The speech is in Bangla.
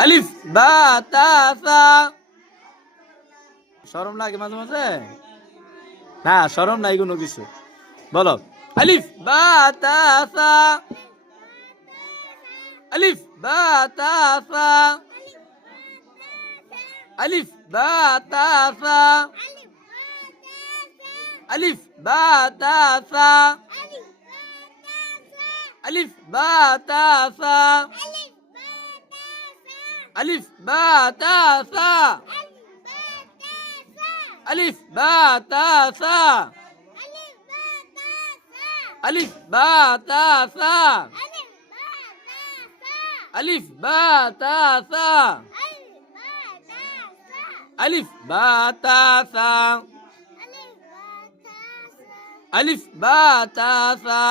আলিফ বা তা সা। শরম লাগে মাঝে মাঝে? না শরম নাই কোনো কিছু। বলো আলিফ বা তা সা। আলিফ বা তা সা। আলিফ বা তা সা। আলিফ বা তা সা। আলিফ বা তা সা। আলিফ বা তা সা। আলিফ বা তা সা। আলিফ বা তা সা। আলিফ বা তা সা। আলিফ বা তা সা। আলিফ বা তা সা।